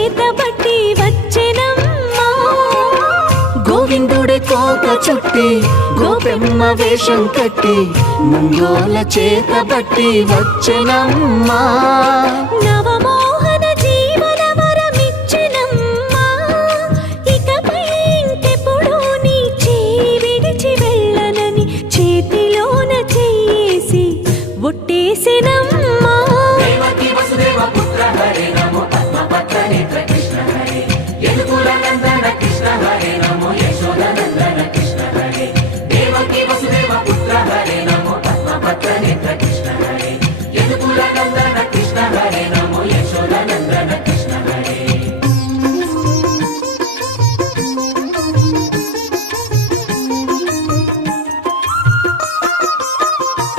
చేతబట్టి వచ్చెనమ్మా. గోవిందుడే కోక చుట్టి గోపెమ్మ వేషం కట్టి ముంగోల చేతబట్టి వచ్చెనమ్మా. నవమోహన జీవన వరమిచ్చెనమ్మా. ఇకపై ఇంకెప్పుడు నీ చేయి విడిచి వెళ్ళనని చేతిలోన చేయేసి ఒట్టేసెనమ్మా.